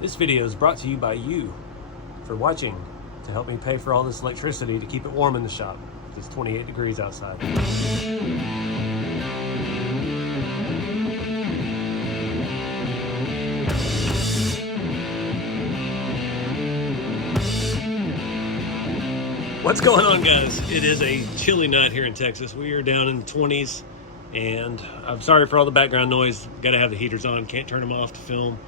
This video is brought to you by you for watching to help me pay for all this electricity to keep it warm in the shop. It's 28 degrees outside. What's going on, guys? It is a chilly night here in Texas. We are down in the 20s, and I'm sorry for all the background noise. Got to have the heaters on, can't turn them off to film.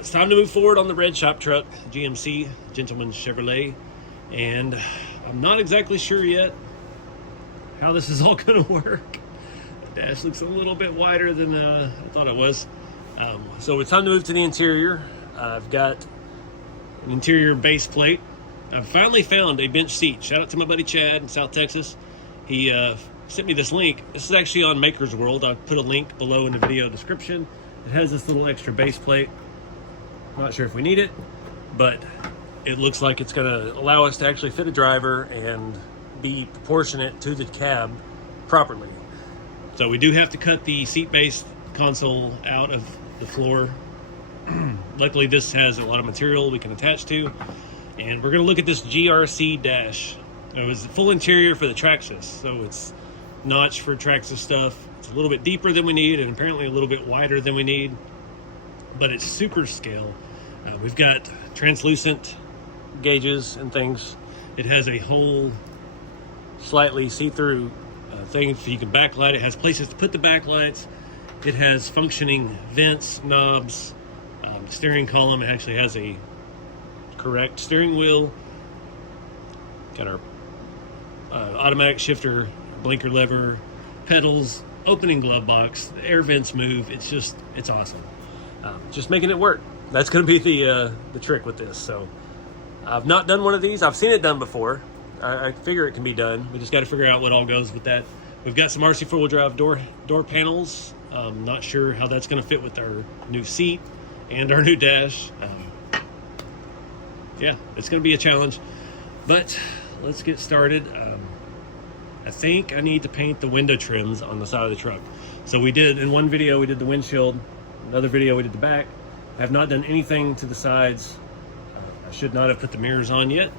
It's time to move forward on the red shop truck, GMC, Gentleman Chevrolet, and I'm not exactly sure yet how this is all going to work. The dash looks a little bit wider than I thought it was. So it's time to move to the interior. I've got an interior base plate. I've finally found a bench seat. Shout out to my buddy Chad in South Texas. He sent me this link. This is actually on Maker's World. I've put a link below in the video description. It has this little extra base plate. Not sure if we need it, but it looks like it's going to allow us to actually fit a driver and be proportionate to the cab properly. So we do have to cut the seat base console out of the floor. Luckily, this has a lot of material we can attach to. And we're going to look at this GRC dash. It was full interior for the Traxxas, so it's notch for Traxxas stuff. It's a little bit deeper than we need and apparently a little bit wider than we need, but it's super scale. We've got translucent gauges and things. It has a whole slightly see-through thing so you can backlight. It has places to put the backlights. It has functioning vents, knobs, steering column. It actually has a correct steering wheel. Got our automatic shifter, blinker lever, pedals, opening glove box, the air vents move. It's awesome. Just making it work. That's going to be the trick with this. So I've not done one of these. I've seen it done before. I figure it can be done. We just got to figure out what all goes with that. We've got some RC4wd drive door panels. Not sure how that's going to fit with our new seat and our new dash. Yeah, it's going to be a challenge, but let's get started. I think I need to paint the window trims on the side of the truck. So we did, in one video, we did the windshield. Another video, we did the back. I have not done anything to the sides. I should not have put the mirrors on yet.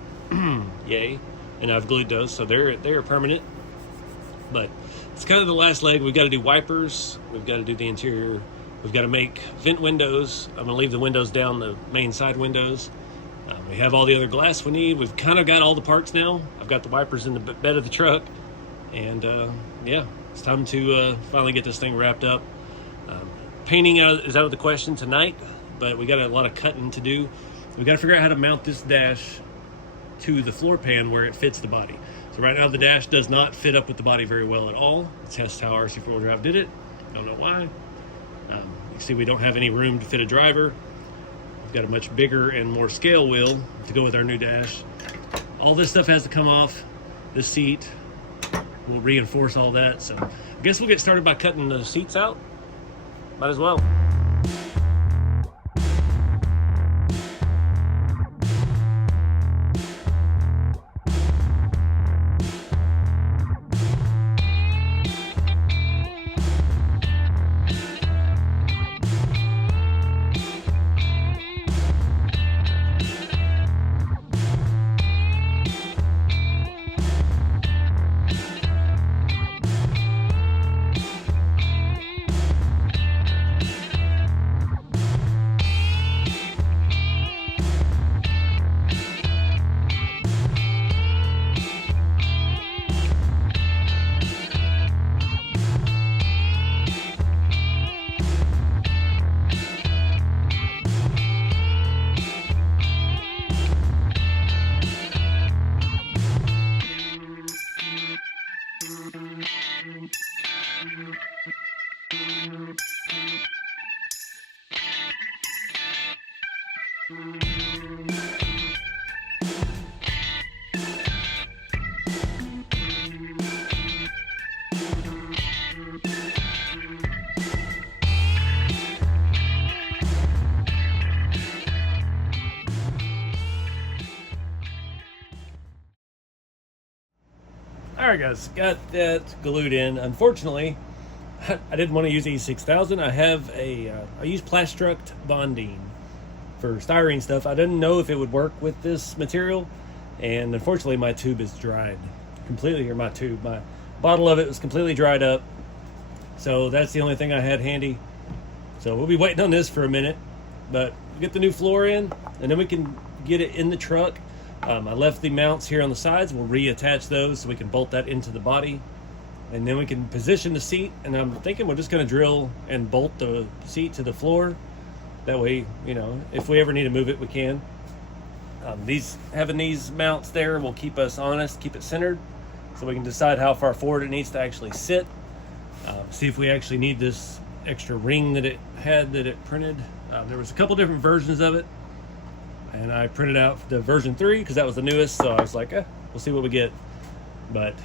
Yay. And I've glued those, so they're permanent. But it's kind of the last leg. We've got to do wipers. We've got to do the interior. We've got to make vent windows. I'm going to leave the windows down, the main side windows. We have all the other glass we need. We've kind of got all the parts now. I've got the wipers in the bed of the truck. And yeah, it's time to finally get this thing wrapped up. Painting is out of the question tonight, but we got a lot of cutting to do. We got to figure out how to mount this dash to the floor pan where it fits the body. So right now the dash does not fit up with the body very well at all. That's how RC4wd drive did it. I don't know why. You see we don't have any room to fit a driver. We've got a much bigger and more scale wheel to go with our new dash. All this stuff has to come off. This seat will reinforce all that. So I guess we'll get started by cutting the seats out. Might as well. All right, guys, got that glued in. Unfortunately, I didn't want to use E6000. I use Plastruct bonding. for styrene stuff. I didn't know if it would work with this material, and unfortunately my tube is dried completely, or my bottle of it was completely dried up. So that's the only thing I had handy. So we'll be waiting on this for a minute, but we'll get the new floor in, and then we can get it in the truck. I left the mounts here on the sides. We'll reattach those so we can bolt that into the body, and then we can position the seat. And I'm thinking we're just going to drill and bolt the seat to the floor. That way, you know, if we ever need to move it, we can. Having these mounts there will keep us honest, keep it centered, so we can decide how far forward it needs to actually sit. See if we actually need this extra ring that it had, that it printed. There was a couple different versions of it, and I printed out the version 3 because that was the newest, so I was like, we'll see what we get. But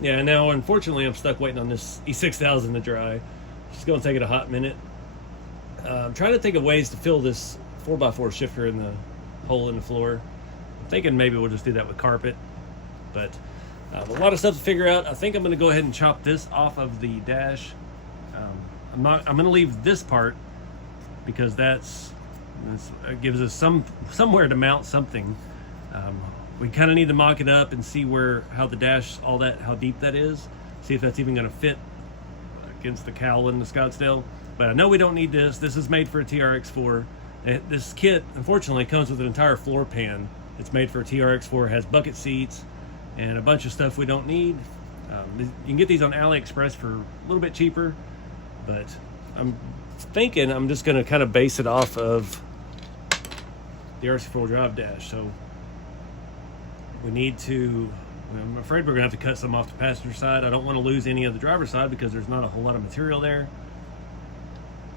yeah, now unfortunately I'm stuck waiting on this E6000 to dry. It's going to take it a hot minute. I'm trying to think of ways to fill this 4x4 shifter in the hole in the floor. I'm thinking maybe we'll just do that with carpet, but a lot of stuff to figure out. I think I'm going to go ahead and chop this off of the dash. I'm going to leave this part because it gives us somewhere to mount something. We kind of need to mock it up and see how the dash, how deep that is. See if that's even going to fit against the cowl in the Scottsdale. But I know we don't need this. This is made for a TRX4. This kit, unfortunately, comes with an entire floor pan. It's made for a TRX4. It has bucket seats and a bunch of stuff we don't need. You can get these on AliExpress for a little bit cheaper, but I'm thinking I'm just going to kind of base it off of the RC4wd dash. So we need to, I'm afraid we're going to have to cut some off the passenger side. I don't want to lose any of the driver's side because there's not a whole lot of material there.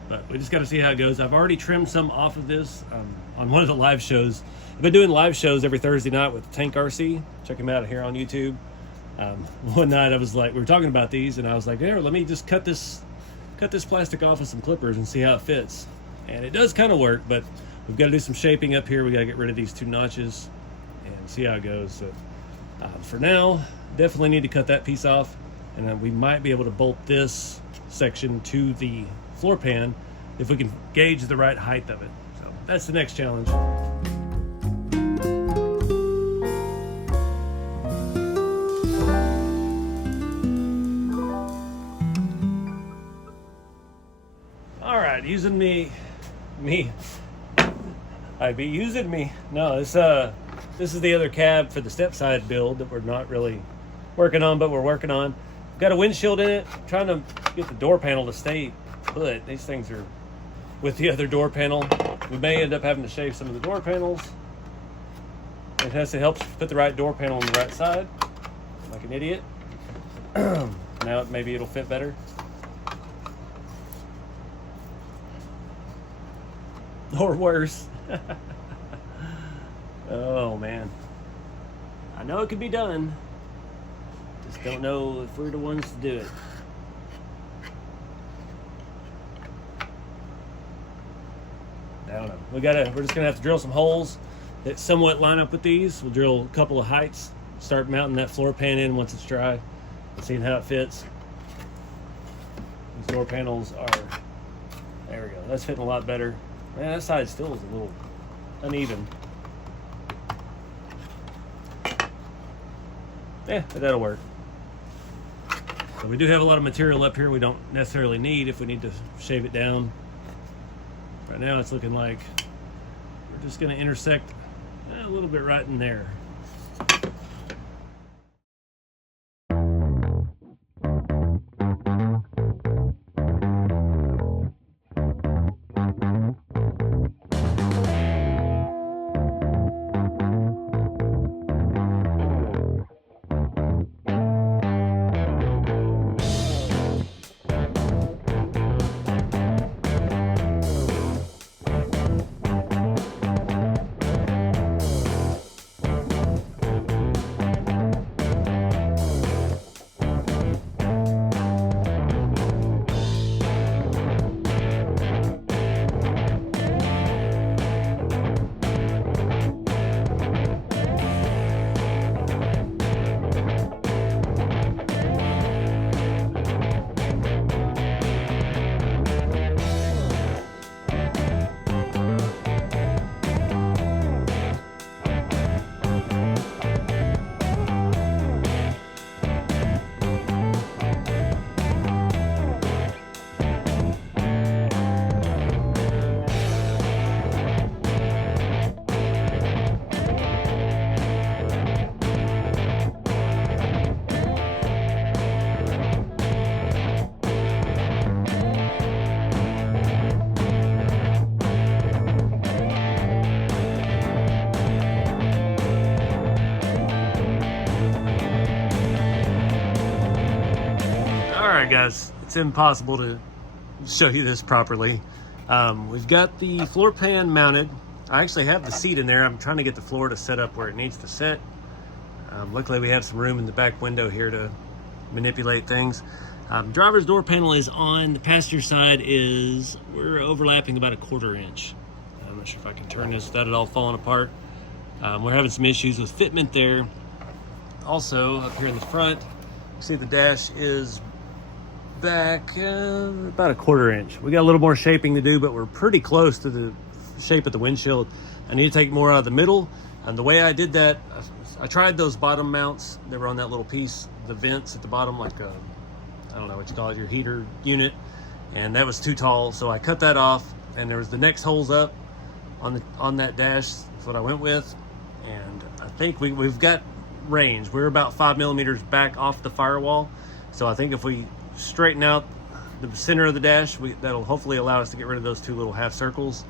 But we just got to see how it goes. I've already trimmed some off of this on one of the live shows. I've been doing live shows every Thursday night with Tank RC. Check him out here on YouTube. One night I was like, we were talking about these, and I was like, here, let me just cut this plastic off with some clippers and see how it fits. And it does kind of work, but we've got to do some shaping up here. We got to get rid of these 2 notches and see how it goes. So for now, definitely need to cut that piece off, and then we might be able to bolt this section to the floor pan if we can gauge the right height of it. So that's the next challenge. All right, using me. I'd be using me. No, this is the other cab for the step side build that we're not really working on, but we're working on. Got a windshield in it. I'm trying to get the door panel to stay put. These things are with the other door panel. We may end up having to shave some of the door panels. It has to help put the right door panel on the right side, like an idiot. Now maybe it'll fit better. Or worse. Oh man, I know it could be done, just don't know if we're the ones to do it. I don't know. We're just gonna have to drill some holes that somewhat line up with these. We'll drill a couple of heights, start mounting that floor pan in once it's dry, and seeing how it fits. These door panels are, there we go, that's fitting a lot better. Man, that side still is a little uneven. Yeah, but that'll work. So we do have a lot of material up here we don't necessarily need if we need to shave it down. Right now it's looking like we're just going to intersect a little bit right in there. guys, it's impossible to show you this properly. We've got the floor pan mounted. I actually have the seat in there. I'm trying to get the floor to set up where it needs to set. Luckily we have some room in the back window here to manipulate things. Driver's door panel is on. The passenger side is, we're overlapping about a 1/4 inch. I'm not sure if I can turn this without it all falling apart. We're having some issues with fitment there. Also, up here in the front, you see the dash is back about a 1/4 inch. We got a little more shaping to do, but we're pretty close to the shape of the windshield. I need to take more out of the middle. And the way I did that, I tried those bottom mounts. They were on that little piece, the vents at the bottom, like I don't know what you call it, your heater unit. And that was too tall, so I cut that off. And there was the next holes up on that dash. That's what I went with. And I think we've got range. We're about 5 millimeters back off the firewall. So I think if we straighten out the center of the dash, that'll hopefully allow us to get rid of those 2 little half circles.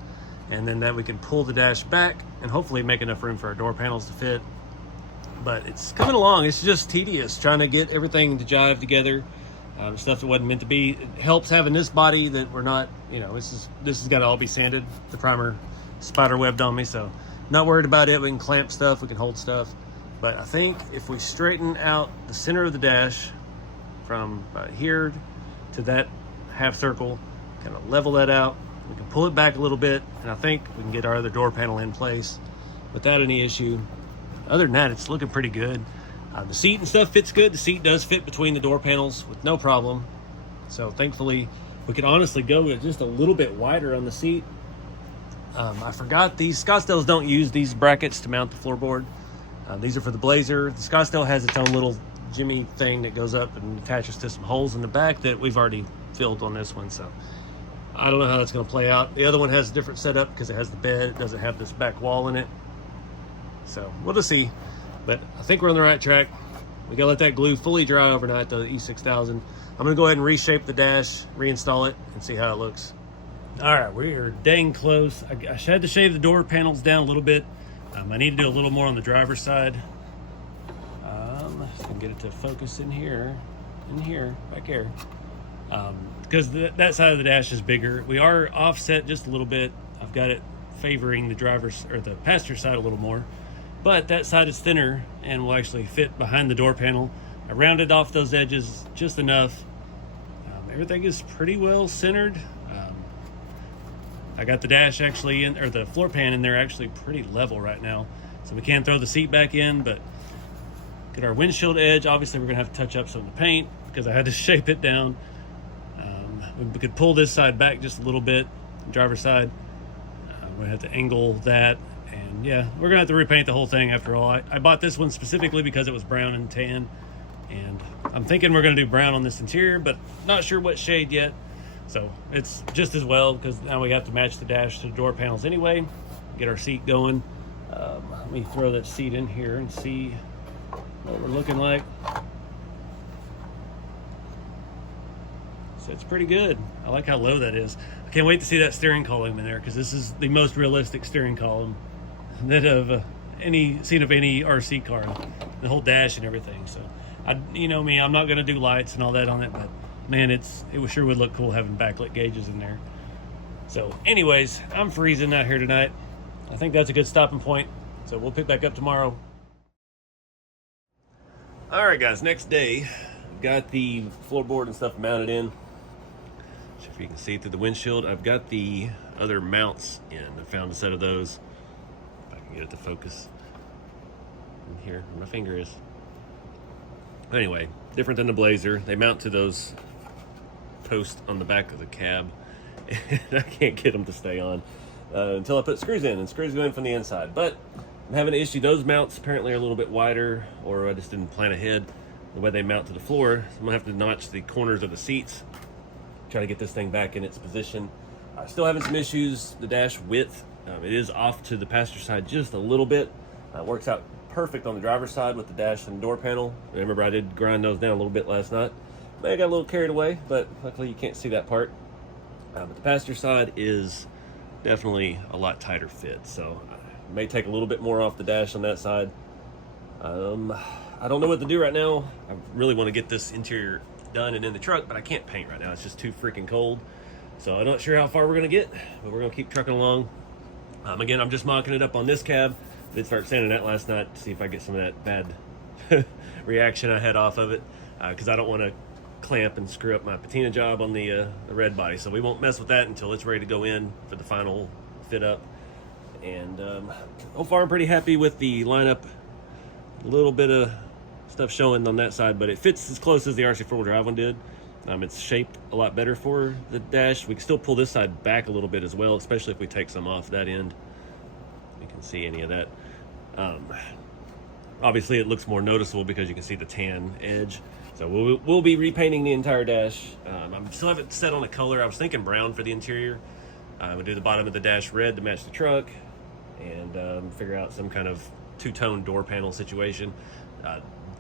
And then that we can pull the dash back and hopefully make enough room for our door panels to fit. But it's coming along. It's just tedious trying to get everything to jive together. Stuff that wasn't meant to be. It helps having this body that we're not, this has got to all be sanded. The primer spider webbed on me, so not worried about it. We can clamp stuff, we can hold stuff. But I think if we straighten out the center of the dash from here to that half circle, kind of level that out, we can pull it back a little bit, and I think we can get our other door panel in place without any issue. Other than that, it's looking pretty good. The seat and stuff fits good. The seat does fit between the door panels with no problem. So thankfully, we could honestly go with just a little bit wider on the seat. I forgot these Scottsdales don't use these brackets to mount the floorboard. These are for the Blazer. The Scottsdale has its own little jimmy thing that goes up and attaches to some holes in the back that we've already filled on this one. So I don't know how that's going to play out. The other one has a different setup because it has the bed. It doesn't have this back wall in it. So we'll just see. But I think we're on the right track. We gotta let that glue fully dry overnight, the E6000. I'm gonna go ahead and reshape the dash, reinstall it, and see how it looks. All right, we are dang close. I had to shave the door panels down a little bit. I need to do a little more on the driver's side. Just gonna get it to focus in here, back here. Because that side of the dash is bigger. We are offset just a little bit. I've got it favoring the driver's or the passenger side a little more. But that side is thinner and will actually fit behind the door panel. I rounded off those edges just enough. Everything is pretty well centered. I got the dash actually in, or the floor pan in there actually pretty level right now. So we can throw the seat back in, but get our windshield edge. Obviously we're gonna have to touch up some of the paint because I had to shape it down. We could pull this side back just a little bit, driver's side. We're gonna have to angle that. And yeah, we're gonna have to repaint the whole thing after all. I bought this one specifically because it was brown and tan, and I'm thinking we're gonna do brown on this interior, but not sure what shade yet. So it's just as well because now we have to match the dash to the door panels anyway. Get our seat going. Let me throw that seat in here and see what we're looking like. So it's pretty good. I like how low that is. I can't wait to see that steering column in there because this is the most realistic steering column that of seen of any RC car, the whole dash and everything. So you know me, I'm not going to do lights and all that on it, but man, it sure would look cool having backlit gauges in there. So anyways, I'm freezing out here tonight. I think that's a good stopping point. So we'll pick back up tomorrow. All right, guys, next day, got the floorboard and stuff mounted in. Not sure if you can see through the windshield. I've got the other mounts in. I found a set of those. If I can get it to focus in here where my finger is. Anyway, different than the Blazer. They mount to those posts on the back of the cab. And I can't get them to stay on until I put screws in, and screws go in from the inside. But I'm having an issue. Those mounts apparently are a little bit wider, or I just didn't plan ahead the way they mount to the floor. So I'm gonna have to notch the corners of the seats, try to get this thing back in its position. Still having some issues. The dash width, it is off to the passenger side just a little bit. Works out perfect on the driver's side with the dash and door panel. Remember, I did grind those down a little bit last night. I got a little carried away, but luckily you can't see that part. But the passenger side is definitely a lot tighter fit, so I may take a little bit more off the dash on that side. I don't know what to do right now. I really want to get this interior done and in the truck, but I can't paint right now. It's just too freaking cold. So I'm not sure how far we're gonna get, but we're gonna keep trucking along. Again, I'm just mocking it up on this cab. Did start sanding that last night to see if I get some of that bad reaction I had off of it, because I don't want to clamp and screw up my patina job on the red body. So we won't mess with that until it's ready to go in for the final fit up. And so far I'm pretty happy with the lineup. A little bit of stuff showing on that side, but it fits as close as the RC4 drive one did. It's shaped a lot better for the dash. We can still pull this side back a little bit as well, especially if we take some off that end. You can see any of that. Obviously it looks more noticeable because you can see the tan edge. So we'll be repainting the entire dash. I still haven't set on a color. I was thinking brown for the interior. We'll do the bottom of the dash red to match the truck, and figure out some kind of two-tone door panel situation.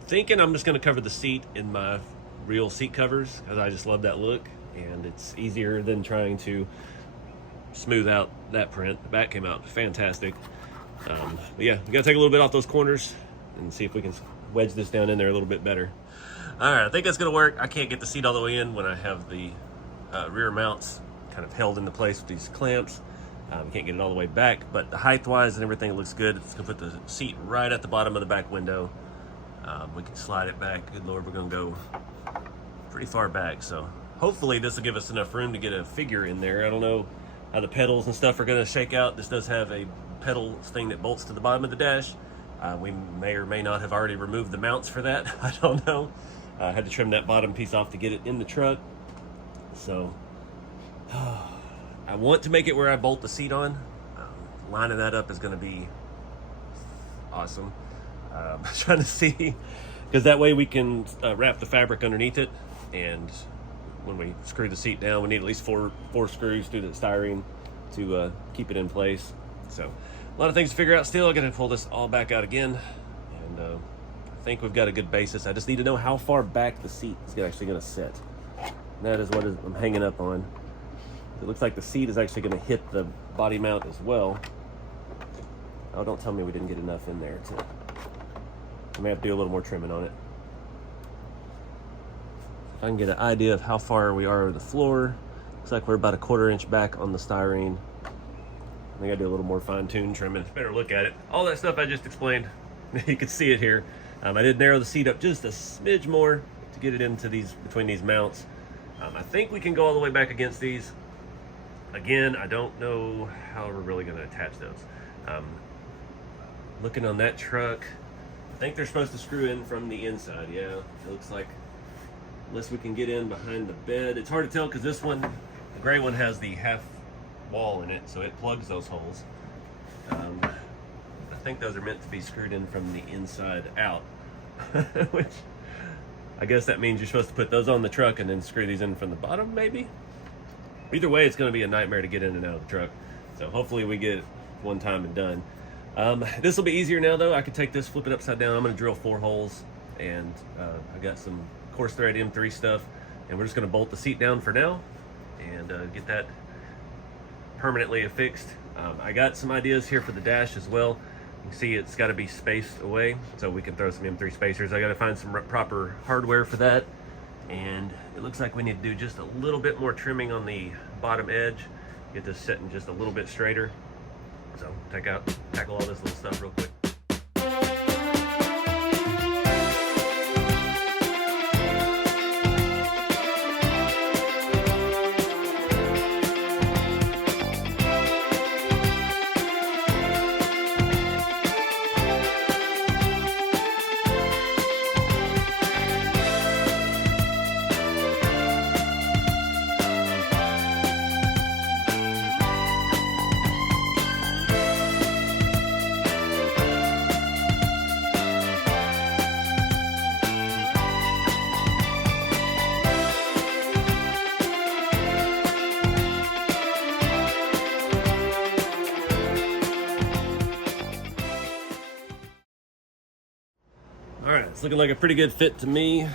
Thinking I'm just going to cover the seat in my real seat covers because I just love that look, and it's easier than trying to smooth out that print. The back came out fantastic. But yeah, we got to take a little bit off those corners and see if we can wedge this down in there a little bit better. All right, I think that's going to work. I can't get the seat all the way in when I have the rear mounts kind of held into place with these clamps. We can't get it all the way back, but the height-wise and everything looks good. It's going to put the seat right at the bottom of the back window. We can slide it back. Good Lord, we're going to go pretty far back. So hopefully this will give us enough room to get a figure in there. I don't know how the pedals and stuff are going to shake out. This does have a pedal thing that bolts to the bottom of the dash. We may or may not have already removed the mounts for that. I don't know. I had to trim that bottom piece off to get it in the truck. So I want to make it where I bolt the seat on. Lining that up is going to be awesome. I'm trying to see, because that way we can wrap the fabric underneath it, and when we screw the seat down, we need at least four screws through the styrene to keep it in place. So a lot of things to figure out still. I'm going to pull this all back out again, and I think we've got a good basis. I just need to know how far back the seat is actually going to sit. That is what I'm hanging up on. It looks like the seat is actually going to hit the body mount as well. Oh, don't tell me we didn't get enough in there. I may have to do a little more trimming on it. If I can get an idea of how far we are over the floor. Looks like we're about a 1/4 inch back on the styrene. I think I do a little more fine-tuned trimming. Better look at it. All that stuff I just explained, you can see it here. I did narrow the seat up just a smidge more to get it into between these mounts. I think we can go all the way back against these. Again, I don't know how we're really going to attach those. Looking on that truck, I think they're supposed to screw in from the inside. Yeah, it looks like, unless we can get in behind the bed. It's hard to tell because this one, the gray one, has the half wall in it, so it plugs those holes. I think those are meant to be screwed in from the inside out, which I guess that means you're supposed to put those on the truck and then screw these in from the bottom, maybe? Either way, it's going to be a nightmare to get in and out of the truck. So hopefully we get it one time and done. This will be easier now, though. I could take this, flip it upside down. I'm going to drill 4 holes, and I got some coarse thread M3 stuff, and we're just going to bolt the seat down for now and get that permanently affixed. I got some ideas here for the dash as well. You can see it's got to be spaced away, so we can throw some M3 spacers. I got to find some proper hardware for that, and it looks like we need to do just a little bit more trimming on the bottom edge, get this sitting just a little bit straighter. So tackle all this little stuff real quick. All right, it's looking like a pretty good fit to me. You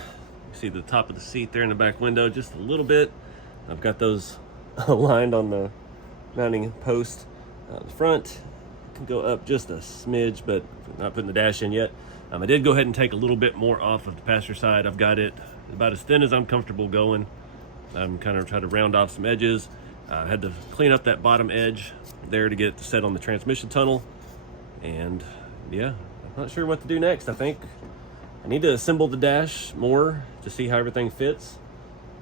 see the top of the seat there in the back window just a little bit. I've got those aligned on the mounting post. The front can go up just a smidge, but not putting the dash in yet. I did go ahead and take a little bit more off of the passenger side. I've got it about as thin as I'm comfortable going. I'm kind of trying to round off some edges. I had to clean up that bottom edge there to get it to set on the transmission tunnel. And yeah, I'm not sure what to do next. I think I need to assemble the dash more to see how everything fits.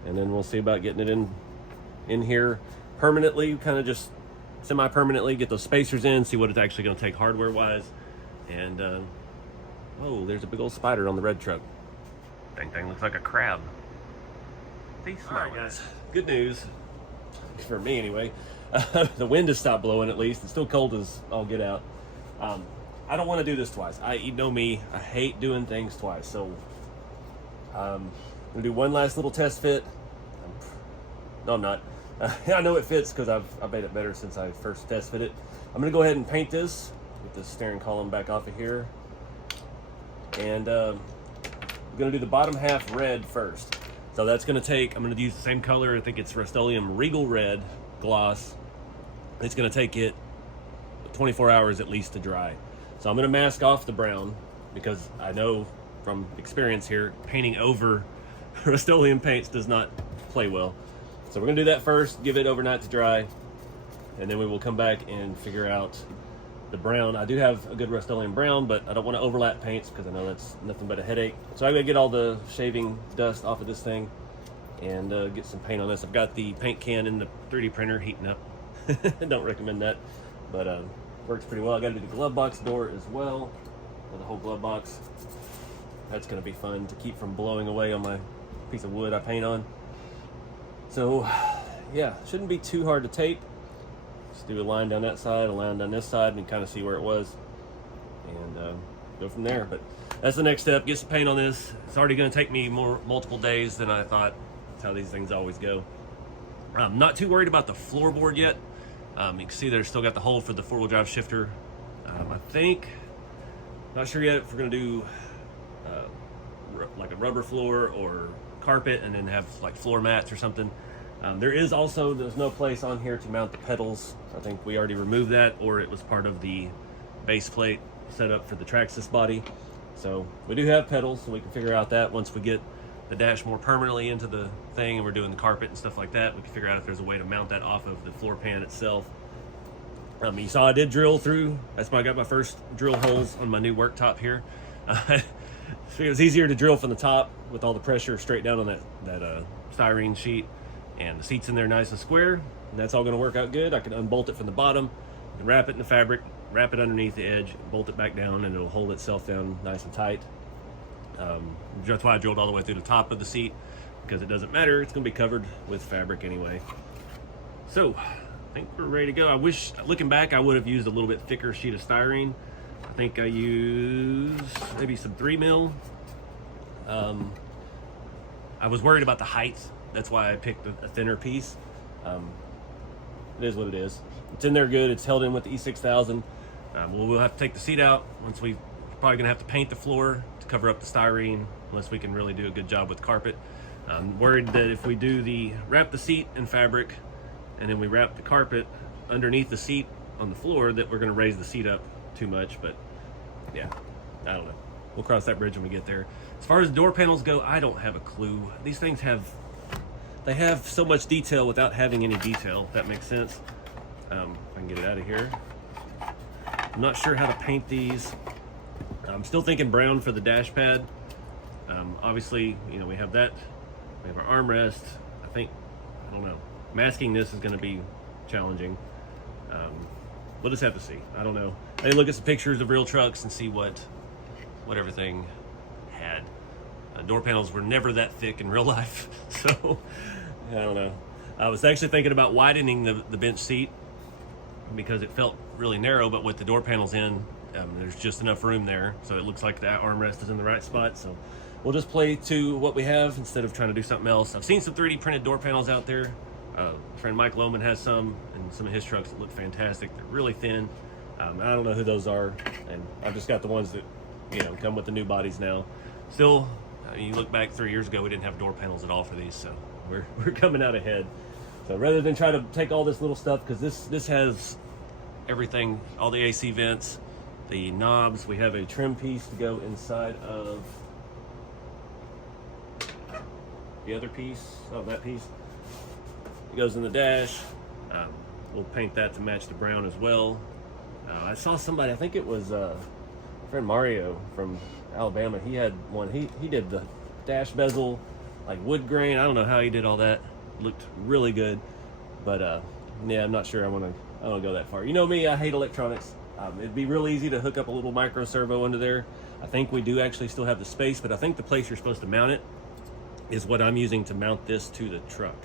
And then we'll see about getting it in here permanently, kind of just semi-permanently, get those spacers in, see what it's actually going to take hardware-wise. And, oh, there's a big old spider on the red truck. Dang thing looks like a crab. All right, guys, good news, for me anyway. The wind has stopped blowing at least. It's still cold as all get out. I don't want to do this twice. You know me, I hate doing things twice. So I'm going to do one last little test fit. No, I'm not. I know it fits because I've made it better since I first test fit it. I'm going to go ahead and paint this. Get the steering column back off of here. And I'm going to do the bottom half red first. So that's going to take, I'm going to use the same color. I think it's Rust-Oleum Regal Red gloss. It's going to take it 24 hours at least to dry. So I'm going to mask off the brown because I know from experience here, painting over Rust-Oleum paints does not play well. So we're going to do that first, give it overnight to dry, and then we will come back and figure out the brown. I do have a good Rust-Oleum brown, but I don't want to overlap paints because I know that's nothing but a headache. So I'm going to get all the shaving dust off of this thing and get some paint on this. I've got the paint can in the 3D printer heating up. Don't recommend that, but works pretty well. I got to do the glove box door as well, or the whole glove box. That's going to be fun to keep from blowing away on my piece of wood I paint on. So yeah, shouldn't be too hard to tape. Just do a line down that side, a line down this side, and kind of see where it was, and go from there. But that's the next step. Get some paint on this. It's already going to take me multiple days than I thought. That's how these things always go. I'm not too worried about the floorboard yet. You can see there's still got the hole for the 4-wheel drive shifter. I think, not sure yet if we're going to do like a rubber floor or carpet and then have like floor mats or something. There's no place on here to mount the pedals. I think we already removed that, or it was part of the base plate setup for the Traxxas body. So we do have pedals, so we can figure out that once we get the dash more permanently into the thing and we're doing the carpet and stuff like that, we can figure out if there's a way to mount that off of the floor pan itself. You saw I did drill through. That's why I got my first drill holes on my new worktop here. It was easier to drill from the top with all the pressure straight down on that styrene sheet, and the seat's in there nice and square, and that's all going to work out good. I can unbolt it from the bottom and wrap it in the fabric, wrap it underneath the edge, bolt it back down, and it'll hold itself down nice and tight. That's why I drilled all the way through the top of the seat, because it doesn't matter, it's going to be covered with fabric anyway. So I think we're ready to go. I wish, looking back, I would have used a little bit thicker sheet of styrene. I think I used maybe some 3 mil. I was worried about the height. That's why I picked a thinner piece. It is what it is. It's in there good. It's held in with the E6000. We'll have to take the seat out. We're probably gonna have to paint the floor to cover up the styrene, unless we can really do a good job with carpet. I'm worried that if we wrap the seat in fabric and then we wrap the carpet underneath the seat on the floor, that we're gonna raise the seat up too much. But yeah, I don't know. We'll cross that bridge when we get there. As far as door panels go, I don't have a clue. These things have so much detail without having any detail, if that makes sense. If I can get it out of here. I'm not sure how to paint these. I'm still thinking brown for the dash pad. Obviously, you know, we have that. We have our armrest. I don't know. Masking this is going to be challenging. We'll just have to see. I don't know. I need to look at some pictures of real trucks and see what everything had. Door panels were never that thick in real life, so I don't know. I was actually thinking about widening the bench seat because it felt really narrow, but with the door panels in, there's just enough room there, so it looks like the armrest is in the right spot. So we'll just play to what we have instead of trying to do something else. I've seen some 3D printed door panels out there. Friend Mike Lohman has some, and some of his trucks that look fantastic. They're really thin. I don't know who those are, and I've just got the ones that, you know, come with the new bodies now. Still, you look back 3 years ago, we didn't have door panels at all for these, so we're coming out ahead. So rather than try to take all this little stuff, because this has everything, all the AC vents, the knobs. We have a trim piece to go inside of the other piece, that piece. It goes in the dash. We'll paint that to match the brown as well. I saw somebody, I think it was friend Mario from Alabama. He had one. He did the dash bezel, like wood grain. I don't know how he did all that. Looked really good, but yeah, I'm not sure I don't go that far. You know me, I hate electronics. It'd be real easy to hook up a little micro servo under there. I think we do actually still have the space, but I think the place you're supposed to mount it is what I'm using to mount this to the truck.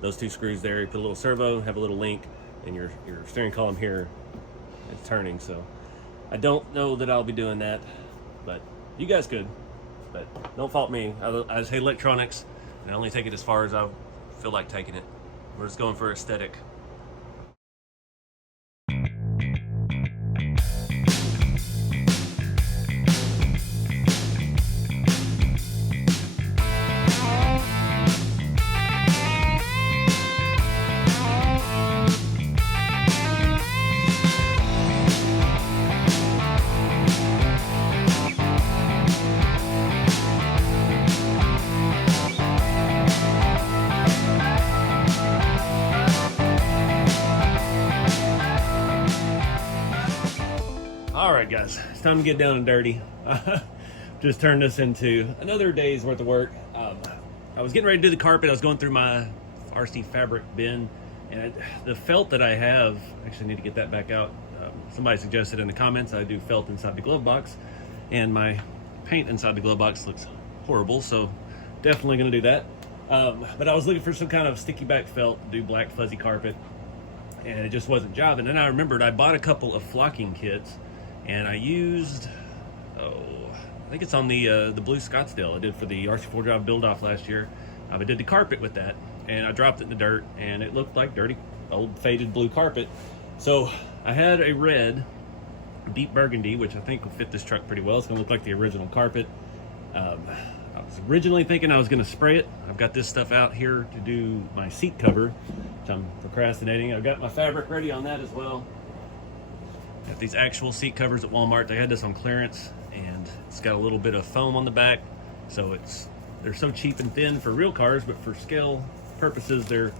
Those two screws there, you put a little servo, have a little link, and your steering column here is turning. So I don't know that I'll be doing that, but you guys could. But don't fault me. I just hate electronics, and I only take it as far as I feel like taking it. We're just going for aesthetic. All right, guys, it's time to get down and dirty. Just turned this into another day's worth of work. I was getting ready to do the carpet. I was going through my RC fabric bin, and the felt that I have, actually need to get that back out. Somebody suggested in the comments I do felt inside the glove box, and my paint inside the glove box looks horrible, so definitely gonna do that. But I was looking for some kind of sticky back felt to do black fuzzy carpet, and it just wasn't jiving. And I remembered I bought a couple of flocking kits, and I used, I think it's on the blue Scottsdale I did for the RC4wd build off last year. I did the carpet with that, and I dropped it in the dirt, and it looked like dirty, old faded blue carpet. So I had a red, deep burgundy, which I think will fit this truck pretty well. It's gonna look like the original carpet. I was originally thinking I was gonna spray it. I've got this stuff out here to do my seat cover, which I'm procrastinating. I've got my fabric ready on that as well. Got these actual seat covers at Walmart. They had this on clearance, and it's got a little bit of foam on the back, so they're so cheap and thin for real cars, but for scale purposes they're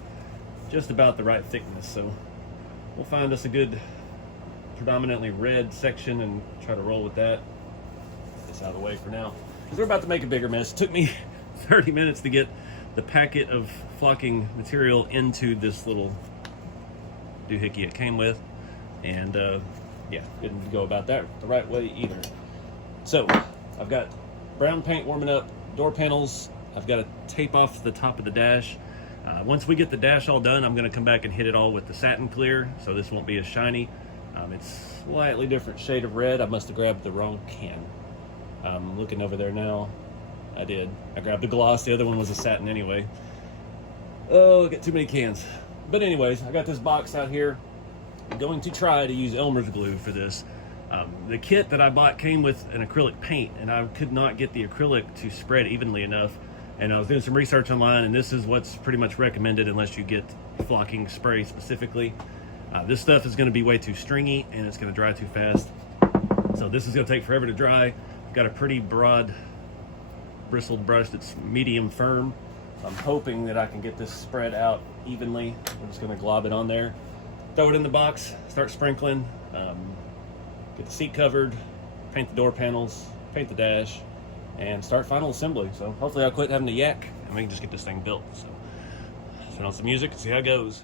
just about the right thickness. So we'll find us a good predominantly red section and try to roll with that. Get this out of the way for now, because we're about to make a bigger mess. It took me 30 minutes to get the packet of flocking material into this little doohickey it came with, and yeah, didn't go about that the right way either. So I've got brown paint warming up, door panels. I've got to tape off the top of the dash. Once we get the dash all done, I'm going to come back and hit it all with the satin clear, so this won't be as shiny. It's slightly different shade of red. I must have grabbed the wrong can. I'm looking over there now. I did. I grabbed the gloss. The other one was a satin anyway. Oh, I got too many cans. But anyways, I got this box out here. I'm going to try to use Elmer's glue for this. The kit that I bought came with an acrylic paint, and I could not get the acrylic to spread evenly enough. And I was doing some research online, and this is what's pretty much recommended unless you get flocking spray specifically. This stuff is going to be way too stringy, and it's going to dry too fast. So this is going to take forever to dry. I've got a pretty broad bristled brush that's medium firm. So I'm hoping that I can get this spread out evenly. I'm just going to glob it on there, throw it in the box, start sprinkling, get the seat covered, paint the door panels, paint the dash, and start final assembly. So hopefully I'll quit having to yak and we can just get this thing built. So turn on some music and see how it goes.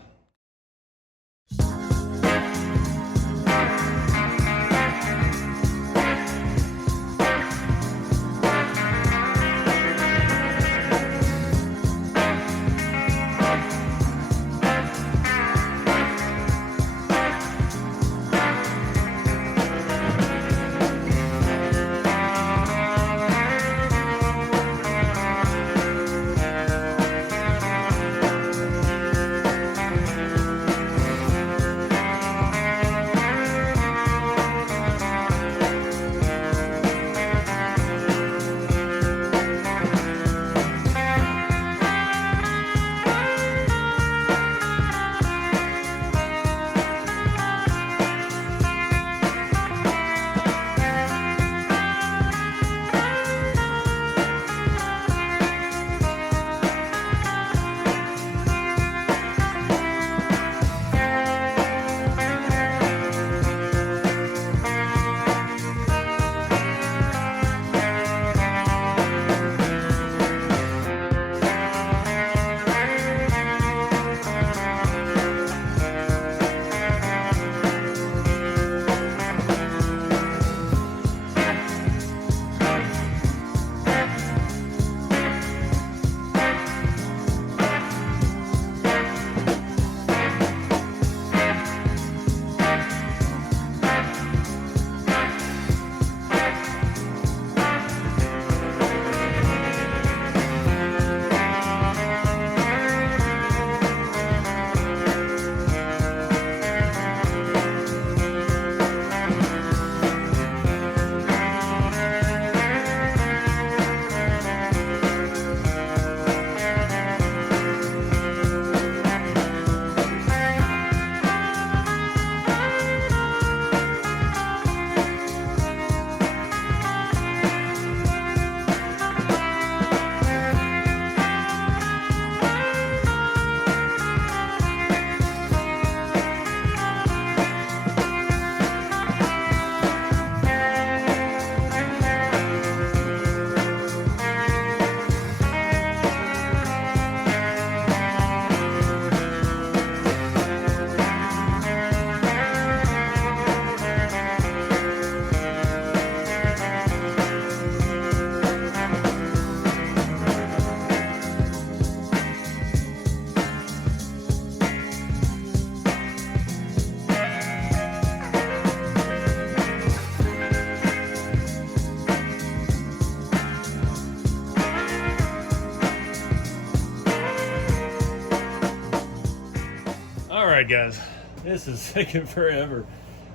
right, guys, this is taking forever.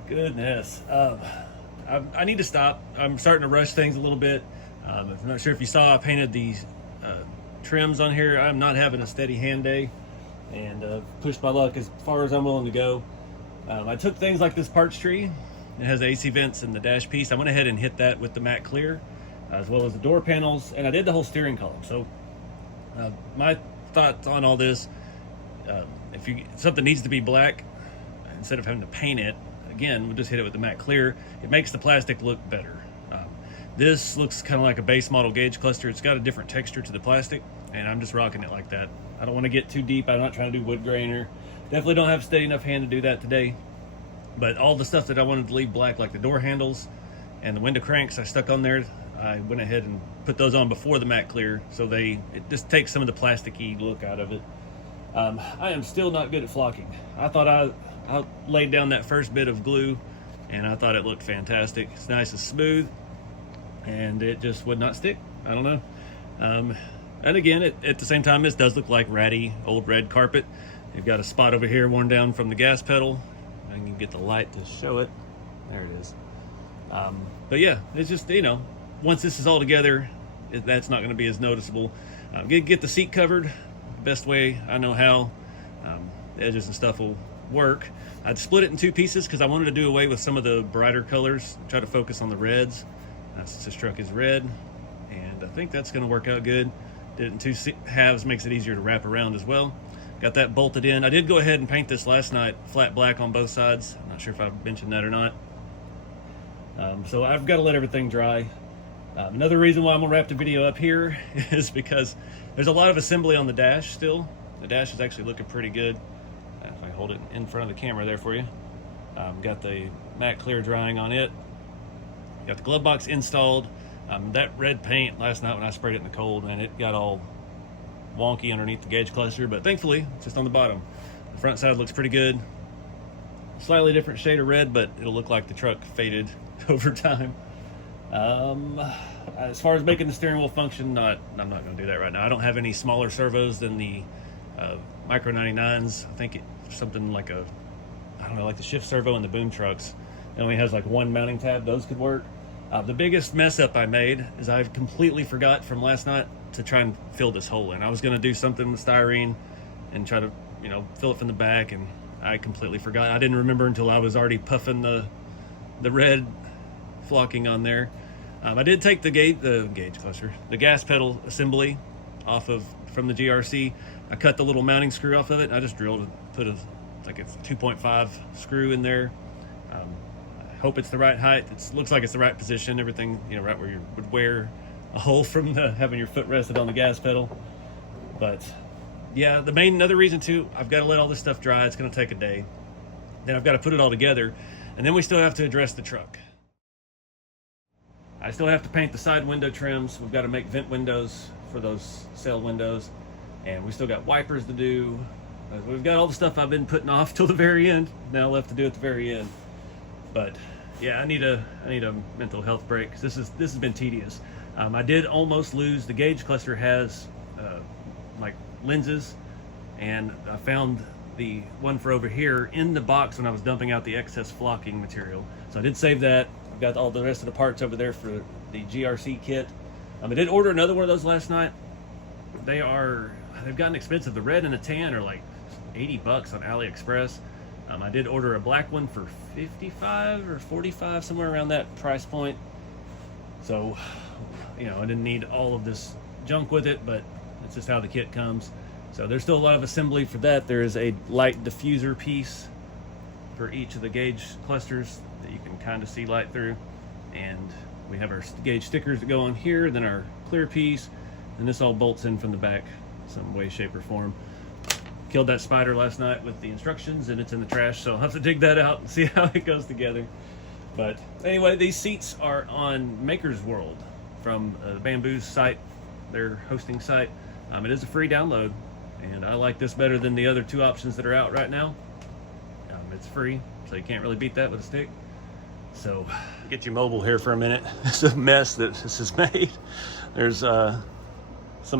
Goodness. I need to stop. I'm starting to rush things a little bit. I'm not sure if you saw, I painted these trims on here. I'm not having a steady hand day, and pushed my luck as far as I'm willing to go. I took things like this parts tree. It has AC vents in the dash piece. I went ahead and hit that with the matte clear, as well as the door panels, and I did the whole steering column. So my thoughts on all this, if something needs to be black, instead of having to paint it, again, we'll just hit it with the matte clear. It makes the plastic look better. This looks kind of like a base model gauge cluster. It's got a different texture to the plastic, and I'm just rocking it like that. I don't want to get too deep. I'm not trying to do wood grain, or definitely don't have a steady enough hand to do that today. But all the stuff that I wanted to leave black, like the door handles and the window cranks I stuck on there, I went ahead and put those on before the matte clear, so it just takes some of the plasticky look out of it. I am still not good at flocking. I thought I laid down that first bit of glue, and I thought it looked fantastic. It's nice and smooth, and it just would not stick. I don't know. And again, at the same time, this does look like ratty old red carpet. You've got a spot over here worn down from the gas pedal. I can get the light to show it. There it is. But yeah, it's just, once this is all together, that's not going to be as noticeable. Get the seat covered the best way I know how. The edges and stuff will work. I'd split it in two pieces because I wanted to do away with some of the brighter colors, try to focus on the reds. Since this truck is red, and I think that's going to work out good. Did it in two halves, makes it easier to wrap around as well. Got that bolted in. I did go ahead and paint this last night flat black on both sides. I'm not sure if I mentioned that or not. So I've got to let everything dry. Another reason why I'm gonna wrap the video up here is because there's a lot of assembly on the dash still. The dash is actually looking pretty good. If I hold it in front of the camera there for you. Got the matte clear drying on it. Got the glove box installed. That red paint last night when I sprayed it in the cold, and it got all wonky underneath the gauge cluster, but thankfully it's just on the bottom. The front side looks pretty good. Slightly different shade of red, but it'll look like the truck faded over time. As far as making the steering wheel function, I'm not going to do that right now. I don't have any smaller servos than the Micro 99s. I think it's something like like the shift servo in the boom trucks. It only has like one mounting tab. Those could work. The biggest mess up I made is I completely forgot from last night to try and fill this hole in. I was going to do something with styrene and try to, fill it from the back, and I completely forgot. I didn't remember until I was already puffing the red flocking on there. I did take the gauge cluster, the gas pedal assembly from the GRC. I cut the little mounting screw off of it, and I just put a 2.5 screw in there. I hope it's the right height. It looks like it's the right position. Everything, right where you would wear a hole from having your foot rested on the gas pedal. But yeah, the other reason too, I've got to let all this stuff dry. It's going to take a day. Then I've got to put it all together, and then we still have to address the truck. I still have to paint the side window trims. We've got to make vent windows for those sail windows, and we still got wipers to do. We've got all the stuff I've been putting off till the very end. Now left to do at the very end. But yeah, I need a mental health break, because this has been tedious. I did almost lose. The gauge cluster has like lenses, and I found the one for over here in the box when I was dumping out the excess flocking material. So I did save that. I've got all the rest of the parts over there for the GRC kit. I did order another one of those last night. They've gotten expensive. The red and the tan are like $80 on AliExpress. I did order a black one for $55 or $45, somewhere around that price point. So, I didn't need all of this junk with it, but it's just how the kit comes. So there's still a lot of assembly for that. There is a light diffuser piece for each of the gauge clusters that you can kind of see light through. And we have our gauge stickers that go on here, then our clear piece, and this all bolts in from the back some way, shape, or form. Killed that spider last night with the instructions, and it's in the trash, so I'll have to dig that out and see how it goes together. But anyway, these seats are on Maker's World from Bambu's site, their hosting site. It is a free download, and I like this better than the other two options that are out right now. It's free, so you can't really beat that with a stick. So get you mobile here for a minute. It's a mess that this has made. There's some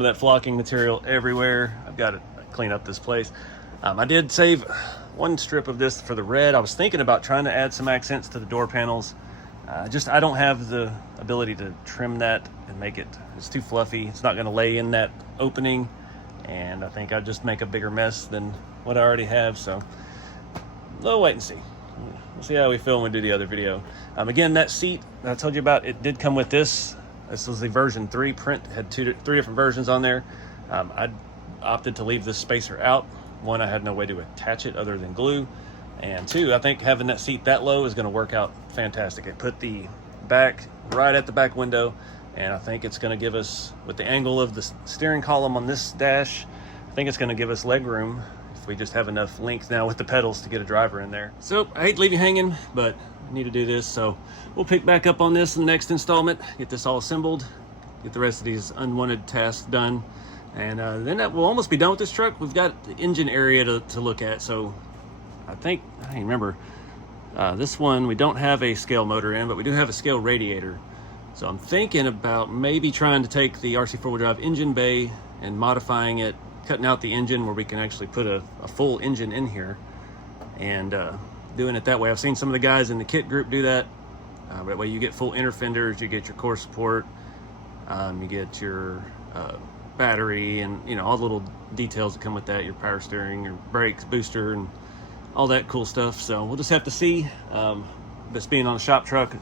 of that flocking material everywhere. I've got to clean up this place. I did save one strip of this for the red. I was thinking about trying to add some accents to the door panels. I don't have the ability to trim that and make it, it's too fluffy. It's not going to lay in that opening, and I think I'd just make a bigger mess than what I already have. So we'll wait and see. We'll see how we feel when we do the other video. Again, that seat that I told you about, it did come with this. This was the version 3 print. It had three different versions on there. I opted to leave this spacer out. One, I had no way to attach it other than glue. And two, I think having that seat that low is going to work out fantastic. It put the back right at the back window, and I think it's going to give us, with the angle of the steering column on this dash, I think it's going to give us leg room if we just have enough length now with the pedals to get a driver in there. So I hate to leave you hanging, but I need to do this. So we'll pick back up on this in the next installment, get this all assembled, get the rest of these unwanted tasks done. And then we'll almost be done with this truck. We've got the engine area to look at. So I think, I don't remember, this one we don't have a scale motor in, but we do have a scale radiator. So I'm thinking about maybe trying to take the RC4wd drive engine bay and modifying it, cutting out the engine where we can actually put a full engine in here, and doing it that way. I've seen some of the guys in the kit group do that. That way you get full inner fenders, you get your core support, you get your battery, and you know, all the little details that come with that, your power steering, your brakes, booster, and all that cool stuff. So we'll just have to see. This being on a shop truck,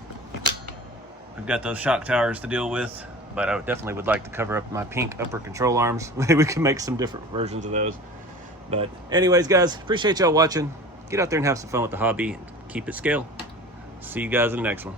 I've got those shock towers to deal with, but I definitely would like to cover up my pink upper control arms. Maybe we can make some different versions of those. But anyways, guys, appreciate y'all watching. Get out there and have some fun with the hobby and keep it scale. See you guys in the next one.